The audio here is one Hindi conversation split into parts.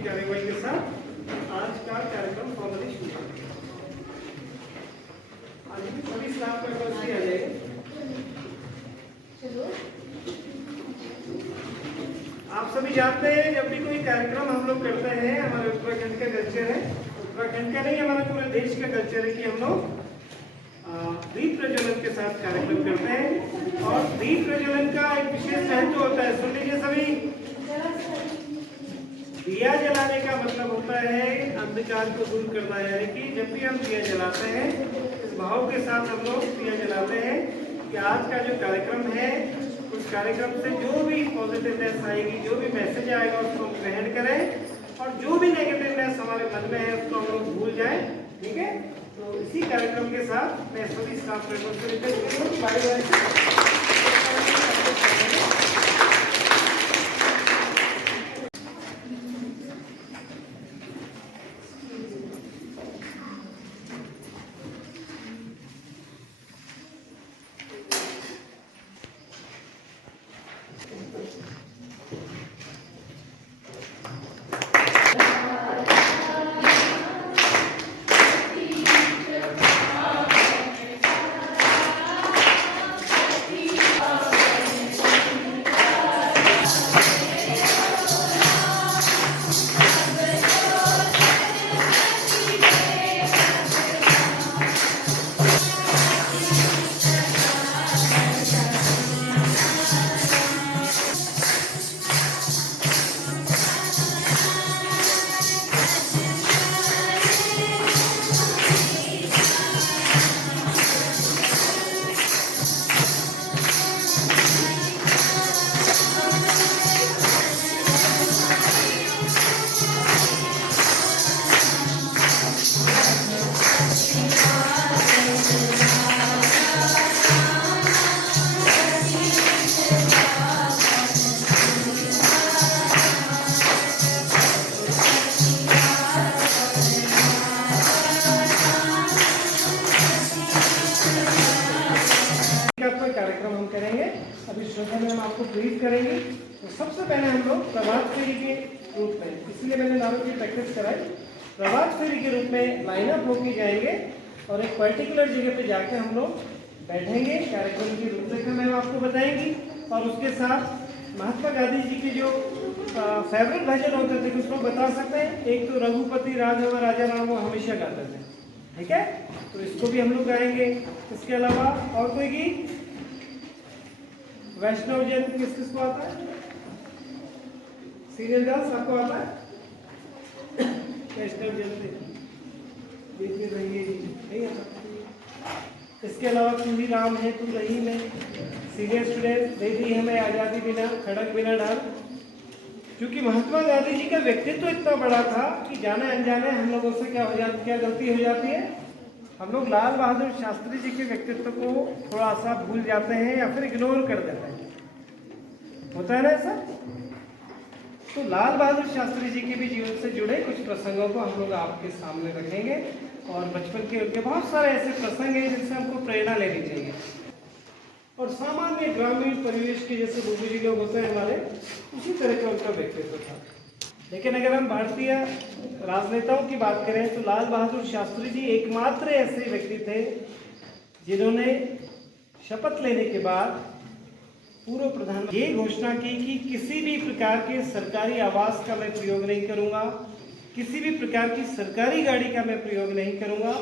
की कार्यवाही के साथ आज का कार्यक्रम फॉर्मली शुरू करते हैं। आज भी सभी स्टाफ का उपस्थित आ जाएगा। आप सभी जानते हैं जब भी कोई कार्यक्रम हम लोग करते हैं, हमारे उत्तराखंड का कल्चर है, उत्तराखंड का नहीं हमारे पूरे देश का कल्चर है कि हम लोग दीप प्रज्वलन के साथ कार्यक्रम करते हैं। और दीप प्रज्वलन का एक विशेष महत्व होता है। सुन लीजिए सभी, दिया जलाने का मतलब होता है अंधकार को दूर करना। यानी कि जब भी हम दिया जलाते हैं, इस भाव के साथ हम लोग दिया जलाते हैं कि आज का जो कार्यक्रम है, उस कार्यक्रम से जो भी पॉजिटिवनेस आएगी, जो भी मैसेज आएगा, उसको हम ग्रहण करें और जो भी नेगेटिवनेस हमारे मन में है उसको हम लोग भूल जाएं। ठीक है, तो इसी कार्यक्रम के साथ मैं सभी स्टाफ मेंबर्स को रिक्वेस्ट करूंगा बारी बारी से कार्यक्रम हम करेंगे। अभी श्रद्धा में हम आपको ब्रीफ करेंगे। तो सबसे पहले हम लोग प्रभात फेरी के रूप में, इसलिए मैंने नारों की प्रैक्टिस कराई, प्रभात फेरी के रूप में लाइन अप होके जाएंगे और एक पर्टिकुलर जगह पे जाके हम लोग बैठेंगे। कार्यक्रम की रूपरेखा मैम आपको बताएंगी और उसके साथ महात्मा गांधी जी के जो फेवरेट भजन होते थे उसको बता सकते हैं। एक तो रघुपति राघव राजा राम वो हमेशा गाते थे। ठीक है, तो इसको भी हम लोग गाएंगे। इसके अलावा और कोई गीत वैष्णव जन किस किस को आता है? सीनियर गर्ल्स आपको आता है? वैष्णव जन देखिए रहिए नहीं आता। इसके अलावा तू ही राम है तू रही में, सीनियर स्टूडेंट दे दी हमें आज़ादी बिना खड़क बिना डाल। क्योंकि महात्मा गांधी जी का व्यक्तित्व इतना बड़ा था कि जाने अनजाने हम लोगों से क्या गलती हो जाती है, हम लोग लाल बहादुर शास्त्री जी के व्यक्तित्व को थोड़ा सा भूल जाते हैं या फिर इग्नोर कर देते हैं। होता है ना ऐसा? तो लाल बहादुर शास्त्री जी के भी जीवन से जुड़े कुछ प्रसंगों को हम लोग आपके सामने रखेंगे और बचपन के उनके बहुत सारे ऐसे प्रसंग हैं जिनसे हमको प्रेरणा लेनी चाहिए। और सामान्य ग्रामीण परिवेश के जैसे बुजुर्ग जी लोग होते हैं हमारे, उसी तरह का उनका व्यक्तित्व था। लेकिन अगर हम भारतीय राजनेताओं की बात करें तो लाल बहादुर शास्त्री जी एकमात्र ऐसे व्यक्ति थे जिन्होंने शपथ लेने के बाद पूर्व प्रधानमंत्री ये घोषणा की कि किसी भी प्रकार के सरकारी आवास का मैं प्रयोग नहीं करूंगा, किसी भी प्रकार की सरकारी गाड़ी का मैं प्रयोग नहीं करूंगा।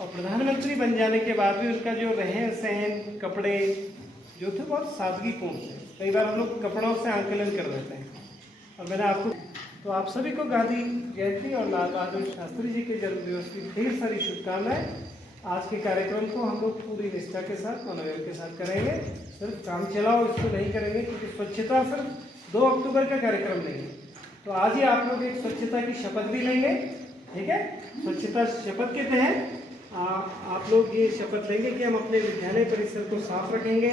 और प्रधानमंत्री बन जाने के बाद भी उनका जो रहन सहन, कपड़े जो थे बहुत सादगीपूर्ण थे। कई बार हम लोग कपड़ों से आकलन कर देते हैं। और मैंने आपको तो आप सभी को गांधी जयंती और लाल बहादुर शास्त्री जी के जन्मदिवस की ढेर सारी शुभकामनाएं। आज के कार्यक्रम को हम लोग पूरी निष्ठा के साथ, मनोयोग के साथ करेंगे। सिर्फ काम चलाओ इसको नहीं करेंगे, क्योंकि स्वच्छता सिर्फ 2 अक्टूबर का कार्यक्रम नहीं है। तो आज ही आप लोग एक स्वच्छता की शपथ भी लेंगे। ठीक है, स्वच्छता शपथ के तहत आप लोग ये शपथ लेंगे कि हम अपने विद्यालय परिसर को साफ रखेंगे,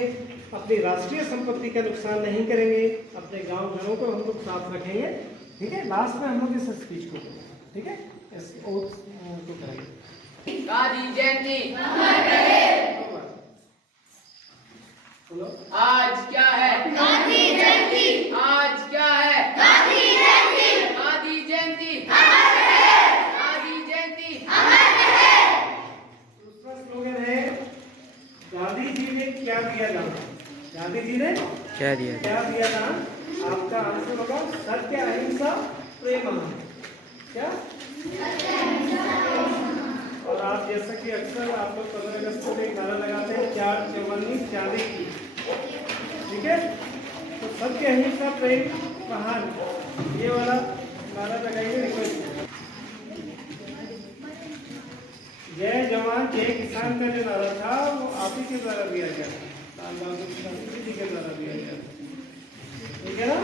अपनी राष्ट्रीय संपत्ति का नुकसान नहीं करेंगे, अपने गांव घरों को हम लोग साफ रखेंगे। ठीक है, लास्ट में हम लोग इस स्पीच को करेंगे। ठीक है, इस ओथ को करेंगे। गांधी जयंती बोलो, आज क्या है? गांधी जयंती। आज क्या है? गांधी जयंती। गांधी जयंती। दिया नाम? गांधी जी ने क्या दिया? क्या दिया नाम? आपका आंसर होगा सत्य अहिंसा प्रेम। क्या? और आप जैसा कि अक्सर आप लोग 15 अगस्त को एक नारा लगाते हैं, 4 चौवन्नी चांदी की, ठीक है? तो सत्य अहिंसा प्रेम महान, ये वाला नारा लगाइए। रिक्वेस्ट, जय जवान जय किसान का जो नारा था वो आप ही के द्वारा दिया गया, लाल बहादुर शास्त्री जी के द्वारा दिया गया, ठीक है ना?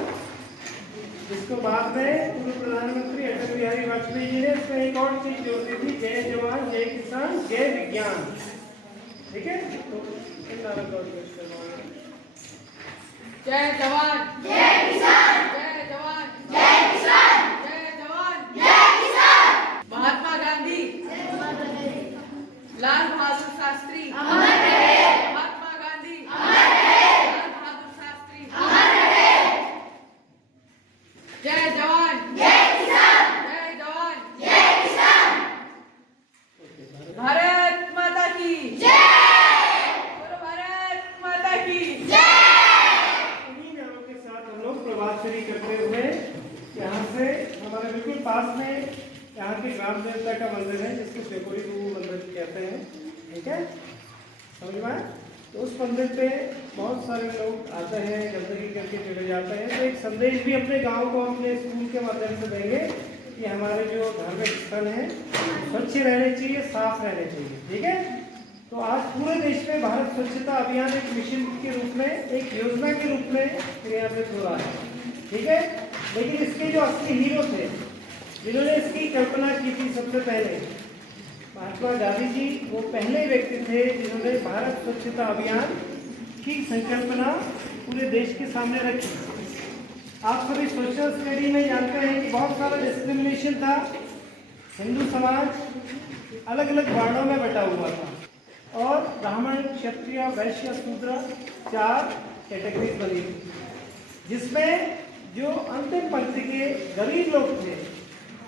जिसको बाद में पूर्व प्रधानमंत्री अटल बिहारी वाजपेयी जी ने इसमें एक और चीज जोड़ दी थी, जय जवान जय किसान जय विज्ञान, ठीक है? तो इन नारा का उल्लेख करवाएंगे। जय जवान जय किसान, जय जवान जय किसान, जय जवान जय किसान। महात्मा गांधी, लाल बहादुर शास्त्री अमर रहे। महात्मा गांधी अमर रहे। लाल बहादुर शास्त्री अमर रहे। जय जवान जय किसान, जय जवान जय किसान। भारत माता की जय। बोलो भारत माता की जय। इन्हीं नारों के साथ हम लोग प्रभात फेरी करते हुए यहाँ से हमारे बिल्कुल पास में यहाँ के ग्राम देवता का मंदिर है, जिसको शेकोरी गुरु मंदिर कहते हैं, ठीक है? समझ में आया? तो उस मंदिर पे बहुत सारे लोग आते हैं, गंदगी करके चले जाते हैं। तो एक संदेश भी अपने गांव को अपने स्कूल के माध्यम से देंगे कि हमारे जो धार्मिक स्थल हैं स्वच्छ रहने चाहिए, साफ रहने चाहिए, ठीक है? तो आज पूरे देश में भारत स्वच्छता अभियान एक मिशन के रूप में, एक योजना के रूप में क्रियान्वित हो रहा है, ठीक है? लेकिन इसके जो असली हीरो थे, जिन्होंने इसकी कल्पना की थी सबसे पहले, महात्मा गांधी जी वो पहले व्यक्ति थे जिन्होंने भारत स्वच्छता अभियान की संकल्पना पूरे देश के सामने रखी। आप सभी सोशल स्टडी में जानते हैं कि बहुत सारा डिस्क्रिमिनेशन था। हिंदू समाज अलग अलग वर्णों में बटा हुआ था और ब्राह्मण, क्षत्रिय, वैश्य, शूद्र 4 कैटेगरीज बनी थी, जिसमें जो अंतिम पंक्ति के गरीब लोग थे,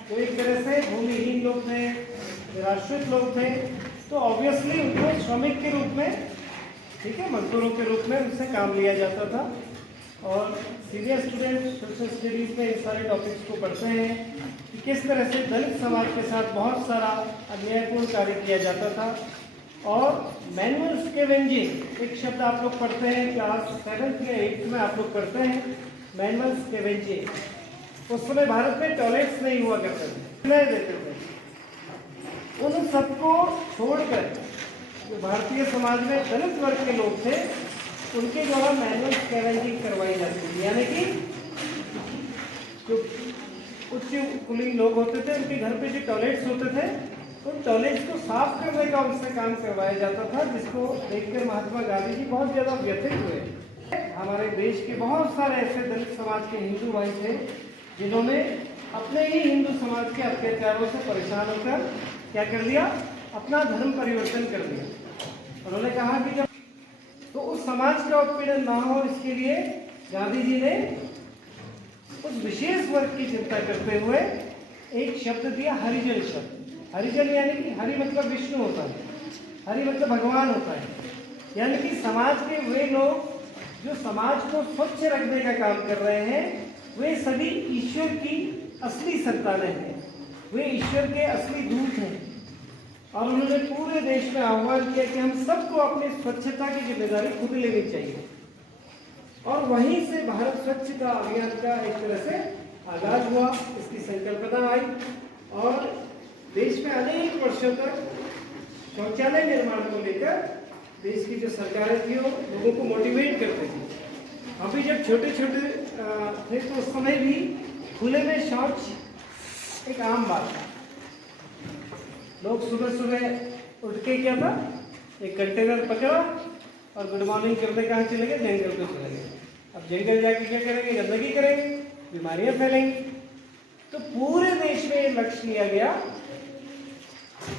तो एक तरह से भूमिहीन लोग थे, निराश्रित लोग थे, तो ऑब्वियसली उनको श्रमिक के रूप में, ठीक है, मजदूरों के रूप में उनसे काम लिया जाता था। और सीनियर स्टूडेंट सोशल स्टडीज में इन सारे टॉपिक्स को पढ़ते हैं कि किस तरह से दलित समाज के साथ बहुत सारा अन्यायपूर्ण कार्य किया जाता था। और मैनुअल स्कैवेंजिंग, एक शब्द आप लोग पढ़ते हैं क्लास 7th या 8th में आप लोग पढ़ते हैं, मैनुअल स्कैवेंजिंग। उस समय भारत में टॉयलेट्स नहीं हुआ करते थे, नहीं देते थे। उन सबको छोड़कर जो भारतीय समाज में दलित वर्ग के लोग थे, उनके द्वारा मैनुअल स्कैवेंजिंग करवाई जाती थी, यानी कि जो उच्च कुलीन लोग होते थे, उनके घर पे जो टॉयलेट्स होते थे, उन टॉयलेट्स को साफ करने का उनसे काम करवाया जाता था, जिसको देखकर महात्मा गांधी जी बहुत ज़्यादा व्यथित हुए। हमारे देश के बहुत सारे ऐसे दलित समाज के हिंदू भाई थे जिन्होंने अपने ही हिंदू समाज के अत्याचारों से परेशान होकर क्या कर लिया, अपना धर्म परिवर्तन कर लिया। उन्होंने कहा कि जब तो उस समाज का उत्पीड़न ना हो, इसके लिए गांधी जी ने उस विशेष वर्ग की चिंता करते हुए एक शब्द दिया, हरिजन शब्द। हरिजन यानी कि हरि मतलब विष्णु होता है, हरि मतलब भगवान होता है, यानी कि समाज के वे लोग जो समाज को स्वच्छ रखने का काम कर रहे हैं, वे सभी ईश्वर की असली संतानें हैं, वे ईश्वर के असली दूत हैं। और उन्होंने पूरे देश में आह्वान किया कि हम सबको अपनी स्वच्छता की जिम्मेदारी खुद लेनी चाहिए। और वहीं से भारत स्वच्छता अभियान का एक तरह से आगाज हुआ, इसकी संकल्पना आई और देश में अनेक वर्षों तक शौचालय निर्माण को लेकर देश की जो सरकारें थी वो लोगों को मोटिवेट करती थी। अभी जब छोटे छोटे थे तो उस समय भी खुले में शौच एक आम बात था। लोग सुबह सुबह उठ के क्या था, एक कंटेनर पकड़ा और गुड मॉर्निंग करने कहाँ चले गए, जंगल को चले गए। अब जंगल जाके क्या करेंगे, गंदगी करेंगे, बीमारियां फैलेंगी। तो पूरे देश में ये लक्ष्य लिया गया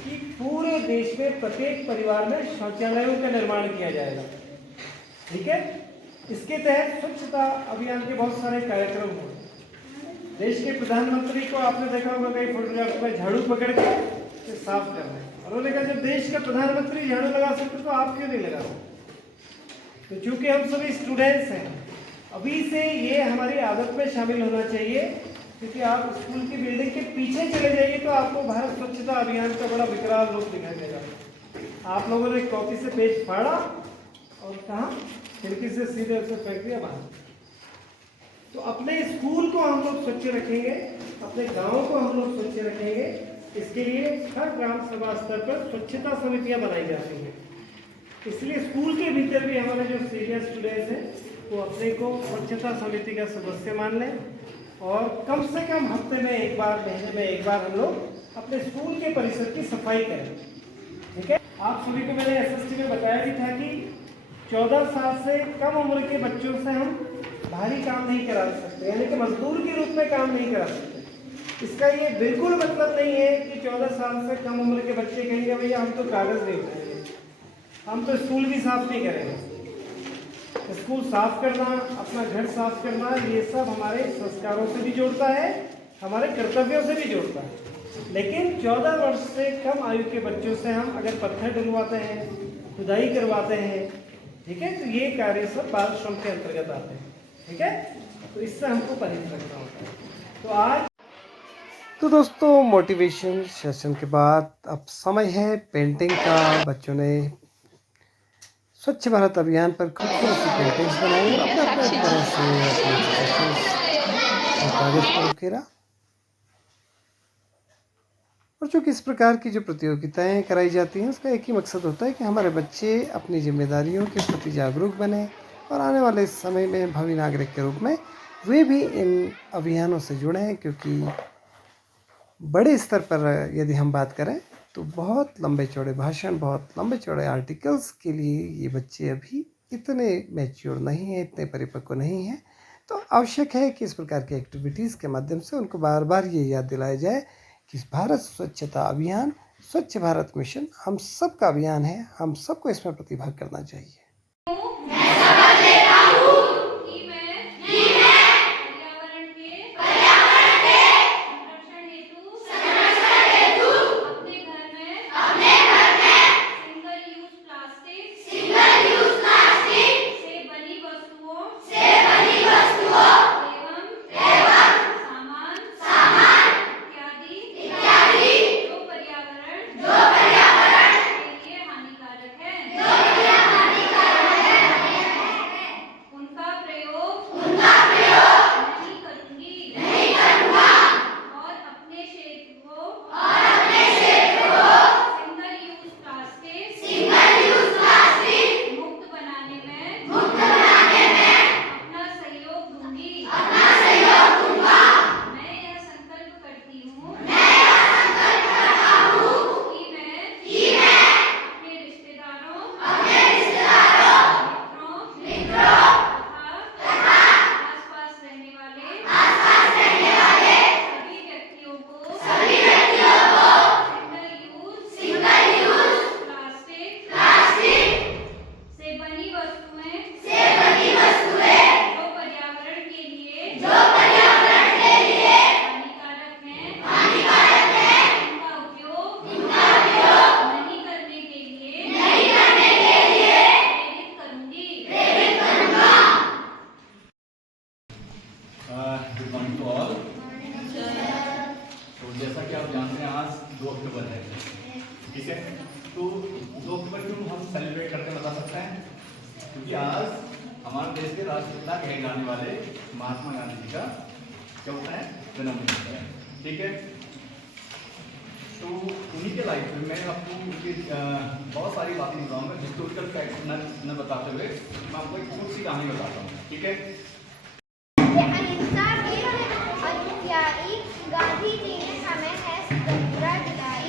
कि पूरे देश में प्रत्येक परिवार में शौचालयों का निर्माण किया जाएगा, ठीक है? इसके तहत स्वच्छता अभियान के बहुत सारे कार्यक्रम हुए। देश के प्रधानमंत्री को आपने देखा होगा कई फोटोग्राफ में झाड़ू पकड़ के साफ करना है, और उन्होंने कहा जब देश का प्रधानमंत्री झाड़ू लगा सकते तो आप क्यों नहीं लगा सकते? तो चूंकि हम सभी स्टूडेंट्स हैं, अभी से ये हमारी आदत में शामिल होना चाहिए, क्योंकि आप स्कूल की बिल्डिंग के पीछे चले जाइए तो आपको भारत स्वच्छता अभियान का बड़ा विकराल रूप दिखाई देगा। आप लोगों ने कॉपी से पेज फाड़ा और कहाँ खिड़की से सीधे उसे फेंक दिया बाहर। तो अपने स्कूल को हम लोग स्वच्छ रखेंगे, अपने गाँव को हम लोग स्वच्छ रखेंगे। इसके लिए हर ग्राम सभा स्तर पर स्वच्छता समितियां बनाई जाती हैं। इसलिए स्कूल के भीतर भी हमारे जो सीनियर स्टूडेंट्स हैं वो अपने को स्वच्छता समिति का सदस्य मान लें और कम से कम हफ्ते में एक बार, महीने में एक बार हम लोग अपने स्कूल के परिसर की सफाई करें। ठीक है, आप सभी को मैंने एसएसटी में बताया भी था कि 14 साल से कम उम्र के बच्चों से हम भारी काम नहीं करा सकते, यानी कि मजदूर के रूप में काम नहीं करा सकते। इसका ये बिल्कुल मतलब नहीं है कि 14 साल से कम उम्र के बच्चे कहेंगे भैया हम तो कागज नहीं उठाएंगे, हम तो स्कूल भी साफ नहीं करेंगे। स्कूल साफ करना, अपना घर साफ करना, ये सब हमारे संस्कारों से भी जोड़ता है, हमारे कर्तव्यों से भी जोड़ता है। लेकिन 14 वर्ष से कम आयु के बच्चों से हम अगर पत्थर डलवाते हैं, खुदाई करवाते हैं, ठीक है, तो ये कार्य सब बाल श्रम के अंतर्गत आते हैं। ठीक है, तो इससे हमको परहेज रखना होता है। तो आज तो दोस्तों मोटिवेशन सेशन के बाद अब समय है पेंटिंग का। बच्चों ने स्वच्छ भारत अभियान पर खूबसूरत सी पेंटिंग्स बनाई और अपने तरह से कागज पर उकेरा। और चूँकि इस प्रकार की जो प्रतियोगिताएं कराई जाती हैं उसका एक ही मकसद होता है कि हमारे बच्चे अपनी जिम्मेदारियों के प्रति जागरूक बने और आने वाले समय में भावी नागरिक के रूप में वे भी इन अभियानों से जुड़ें। क्योंकि बड़े स्तर पर यदि हम बात करें तो बहुत लंबे चौड़े भाषण, बहुत लंबे चौड़े आर्टिकल्स के लिए ये बच्चे अभी इतने मैच्योर नहीं हैं, इतने परिपक्व नहीं हैं। तो आवश्यक है कि इस प्रकार की एक्टिविटीज़ के माध्यम से उनको बार बार ये याद दिलाया जाए कि भारत स्वच्छता अभियान, स्वच्छ भारत मिशन हम सब का अभियान है, हम सबको इसमें प्रतिभाग करना चाहिए। Good morning to all. तो जैसा कि आप जानते हैं आज 2 अक्टूबर है, ठीक है। तो 2 अक्टूबर क्यों हम सेलिब्रेट करते हैं बता सकते हैं? क्योंकि आज हमारे देश के राष्ट्रपिता कहे जाने वाले महात्मा गांधी जी का क्या होता है, जन्मदिन होता है, ठीक है। तो उन्हीं के लाइफ में मैं आपको उनकी बहुत सारी बातें बताऊँगा, हिस्टोरिकल फैक्ट न बताते हुए मैं आपको एक छोटी सी कहानी बताता हूँ, ठीक है। गांधी जी ने हमें है स्वतंत्रता दिलाई।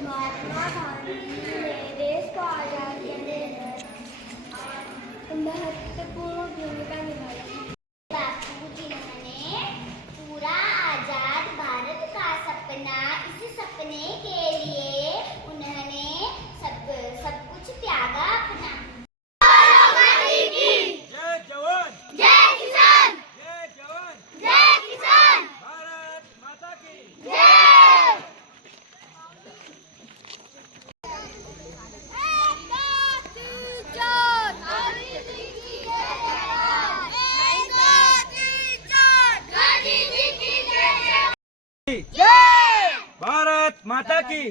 महात्मा गांधी ने देश को आजादी देने महत्वपूर्ण भूमिका निभाई। बापू जी ने पूरा आजाद भारत का सपना, इस सपने के लिए उन्होंने सब कुछ त्यागा अपना। जय जवान जय माता की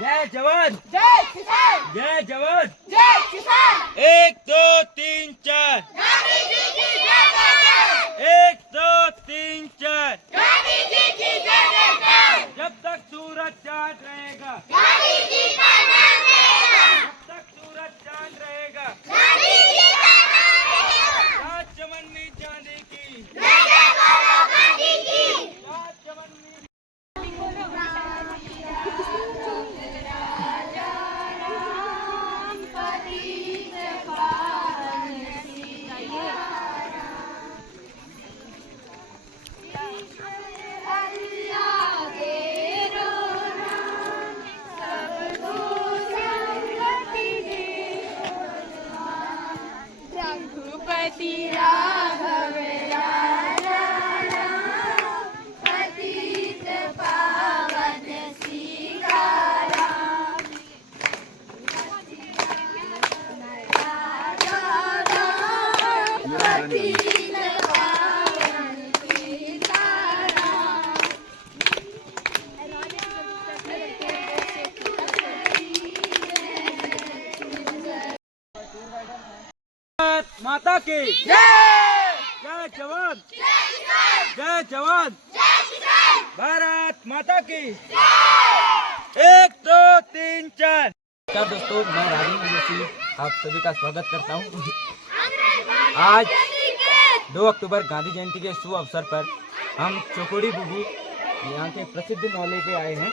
जय जवान जय किसान जय जवान जय किसान 1 2 3 4 गांधी जी की जय जयकार 1 2 3 4 गांधी जी की जय जयकार जब तक सूरज चांद रहेगा गांधी जी का नाम रहेगा जब तक सूरज चांद रहेगा गांधी जी का नाम रहेगा राज चमन चांदी की जय जय बोलो गांधी की राज चमन रघुपति राघव राजा राम, पतित पावन सीताराम। राजा राम, पतित पावन सीताराम। भारत माता की जय जवान जय जवान भारत माता की 1 2 3 4। नमस्कार दोस्तों, मैं राजेंद्र जोशी आप सभी का स्वागत करता हूँ। आज 2 अक्टूबर गांधी जयंती के शुभ अवसर पर हम चौकोड़ी बुबू यहाँ के प्रसिद्ध नौले पे आए हैं।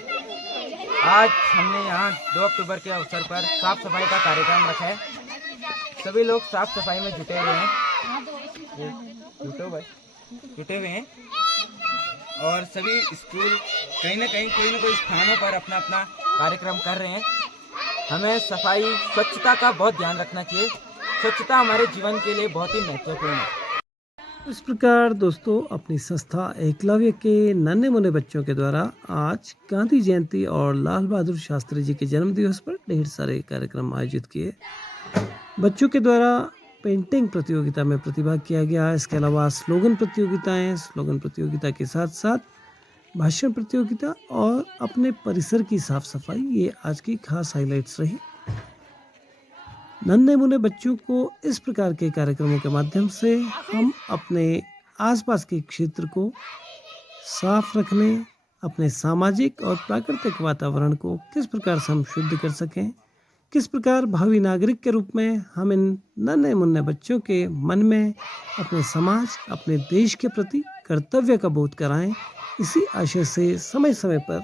आज हमने यहाँ 2 अक्टूबर के अवसर पर साफ सफाई का कार्यक्रम रखा है। सभी लोग साफ सफाई में जुटे हुए हैं, जुटे हुए हैं और सभी स्कूल कहीं ना कहीं कोई ना कोई स्थानों पर अपना अपना कार्यक्रम कर रहे हैं। हमें सफाई स्वच्छता का बहुत ध्यान रखना चाहिए। स्वच्छता हमारे जीवन के लिए बहुत ही महत्वपूर्ण है। इस प्रकार दोस्तों, अपनी संस्था एकलव्य के नन्हे मुन्ने बच्चों के द्वारा आज गांधी जयंती और लाल बहादुर शास्त्री जी के जन्म दिवस पर ढेर सारे कार्यक्रम आयोजित किए। बच्चों के द्वारा पेंटिंग प्रतियोगिता में प्रतिभाग किया गया। इसके अलावा स्लोगन प्रतियोगिताएं, स्लोगन प्रतियोगिता के साथ साथ भाषण प्रतियोगिता और अपने परिसर की साफ सफाई, ये आज की खास हाइलाइट्स रही। नन्हे मुन्ने बच्चों को इस प्रकार के कार्यक्रमों के माध्यम से हम अपने आसपास के क्षेत्र को साफ रखने, अपने सामाजिक और प्राकृतिक वातावरण को किस प्रकार से हम शुद्ध कर सकें, किस प्रकार भावी नागरिक के रूप में हम इन नन्हे मुन्ने बच्चों के मन में अपने समाज, अपने देश के प्रति कर्तव्य का बोध कराएं। इसी आशय से समय समय पर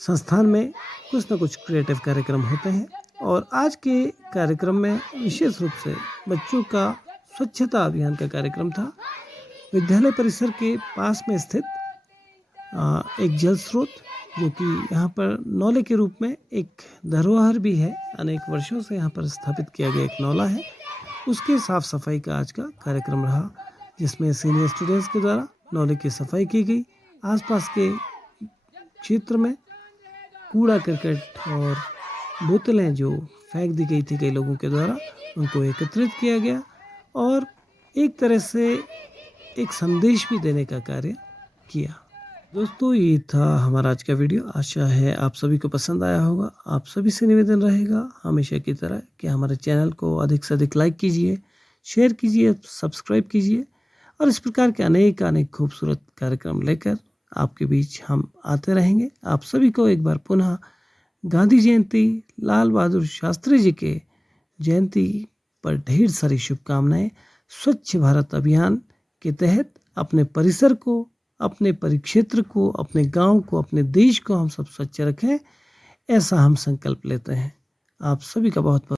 संस्थान में कुछ न कुछ क्रिएटिव कार्यक्रम होते हैं और आज के कार्यक्रम में विशेष रूप से बच्चों का स्वच्छता अभियान का कार्यक्रम था। विद्यालय परिसर के पास में स्थित एक जल स्रोत, जो कि यहाँ पर नौले के रूप में एक धरोहर भी है, अनेक वर्षों से यहाँ पर स्थापित किया गया एक नौला है, उसके साफ सफाई का आज का कार्यक्रम रहा, जिसमें सीनियर स्टूडेंट्स के द्वारा नौले की सफाई की गई। आसपास के क्षेत्र में कूड़ा करकट और बोतलें जो फेंक दी गई थी कई लोगों के द्वारा, उनको एकत्रित किया गया और एक तरह से एक संदेश भी देने का कार्य किया। दोस्तों, ये था हमारा आज का वीडियो। आशा है आप सभी को पसंद आया होगा। आप सभी से निवेदन रहेगा हमेशा की तरह कि हमारे चैनल को अधिक से अधिक लाइक कीजिए, शेयर कीजिए, सब्सक्राइब कीजिए और इस प्रकार के अनेक खूबसूरत कार्यक्रम लेकर आपके बीच हम आते रहेंगे। आप सभी को एक बार पुनः गांधी जयंती, लाल बहादुर शास्त्री जी के जयंती पर ढेर सारी शुभकामनाएं। स्वच्छ भारत अभियान के तहत अपने परिसर को, अपने परिक्षेत्र को, अपने गांव को, अपने देश को हम सब स्वच्छ रखें, ऐसा हम संकल्प लेते हैं। आप सभी का बहुत बहुत